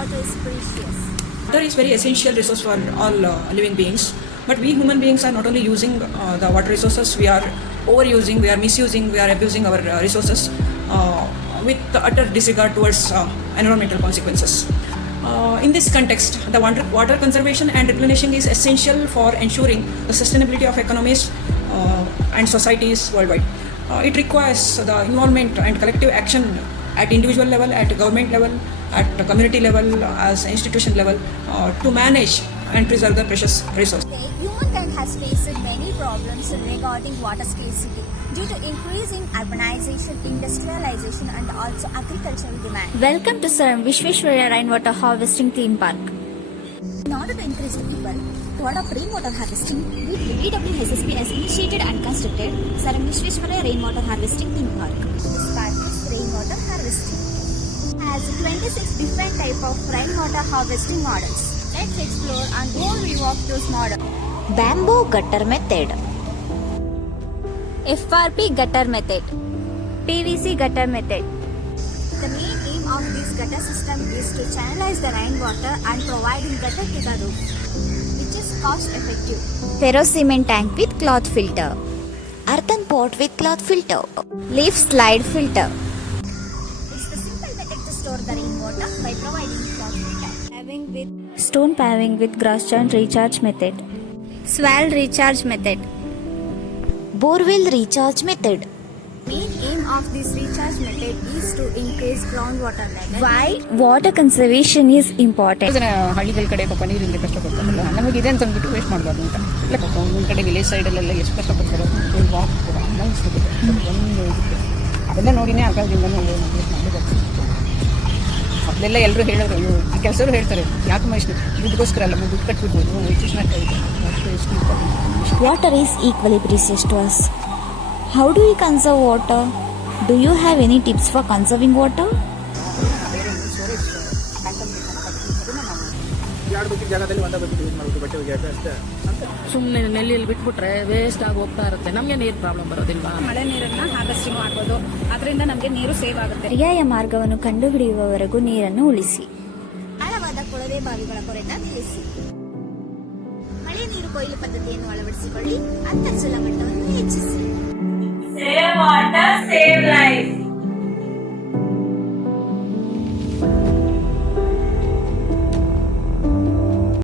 water is precious. Water is very essential resource for all living beings. But we human beings are not only using the water resources, we are overusing, we are misusing, we are abusing our resources with the utter disregard towards environmental consequences. In this context, the water conservation and replenishing is essential for ensuring the sustainability of economies and societies worldwide. It requires the involvement and collective action at individual level, at government level, at community level, as institution level, to manage and preserve the precious resource. Humankind has faced many problems regarding water scarcity due to increasing urbanization, industrialization and also agricultural demand. Welcome to Sir Vishweshwaraya Rainwater Harvesting Theme Park. In order to encourage the people to adopt rainwater harvesting, BWSSB has initiated and constructed Sir Vishweshwaraya Rainwater Harvesting Theme Park. This park is rainwater harvesting. Has 26 different type of rainwater harvesting models. Let's explore and go rewalk those models. Bamboo gutter method, FRP gutter method. PVC gutter method, The main aim of this gutter system is to channelize the rainwater and providing gutter to the roof, which is cost effective. ferrocement tank with cloth filter, earthen pot with cloth filter, leaf slide filter, It's the simple method to store the rainwater by providing cloth filter. paving with stone paving with grass joint recharge method, swale recharge method, borewell recharge method. Main aim of this recharge method is to increase groundwater level. Why water conservation is important? ಜನ ಹಳ್ಳಿಗಳ ಕಡೆ ಪಾಪ ನೀರಿಂದ ಕಷ್ಟಪಡ್ತಾರಲ್ಲ, ನಮಗೆ ಇದೆ ಅಂತ ಅಂದ್ಬಿಟ್ಟು waste ಮಾಡಬಾರ್ದು ಅಂತ. ಇಲ್ಲ ಪಾಪ ಒಂದೊಂದು ಕಡೆ ವಿಲೇಜ್ ಸೈಡಲ್ಲೆಲ್ಲ ಎಷ್ಟು ಕಷ್ಟಪಡ್ತಾರೋ ವಾಕ್ ಅನ್ನಿಸ್ತಿದೆ. ಒಂದು ಅದೆಲ್ಲ ನೋಡಿನೇ ಆಗೋದ್ರಿಂದ ವೇಸ್ಟ್ ಮಾಡಬೇಕು. ಮೊದಲೆಲ್ಲ ಎಲ್ಲರೂ ಹೇಳೋರು, ಈ ಕೆಲಸರು ಹೇಳ್ತಾರೆ, ಯಾಕೆ ಇಷ್ಟು ದುಡ್ಡುಗೋಸ್ಕರ ಅಲ್ಲ, ದುಡ್ಡು ಕಟ್ಬಿಡ್ಬೋದು, ಇಷ್ಟು Water is equally precious to us. How do we conserve water? Do you have any tips for conserving water? ಜಾಗದಲ್ಲಿ ಒಂದೇ ಬಕೆಟ್ ಯೂಸ್ ಮಾಡಬೇಕು, ಬಟ್ಟೆ ಒಗೆಯೋಕೆ ಅಷ್ಟೇ. ಸುಮ್ಮನೆ ನೆಲ್ಲಿಯಲ್ಲಿ ಬಿಟ್ಬಿಟ್ರೆ ವೇಸ್ಟ್ ಆಗಿ ಹೋಗ್ತಾ ಇರುತ್ತೆ, ನಮಗೆ ನೀರು ಪ್ರಾಬ್ಲಮ್ ಬರೋದಿಲ್ವಾ? ಮಳೆ ನೀರನ್ನ ಹಾರ್ವೆಸ್ಟಿಂಗ್ ಮಾಡ್ಬೋದು, ಅದರಿಂದ ನಮಗೆ ನೀರು ಸೇವ್ ಆಗುತ್ತೆ. ಪರ್ಯಾಯ ಮಾರ್ಗವನ್ನು ಕಂಡುಹಿಡಿಯುವವರೆಗೂ ನೀರನ್ನು ಉಳಿಸಿ. ಆಳವಾದ ಕೊಳವೆ ಬಾವಿಗಳ ಕೊರೆತ ನಿಲ್ಲಿಸಿ. ಮಳೆ ನೀರು ಕೊಯ್ಲು ಪದ್ಧತಿಯನ್ನು ಅಳವಡಿಸಿಕೊಳ್ಳಿ. ಅಂತರ್ಜಲ ಮಟ್ಟವನ್ನು ಹೆಚ್ಚಿಸಿ. Save water, save life.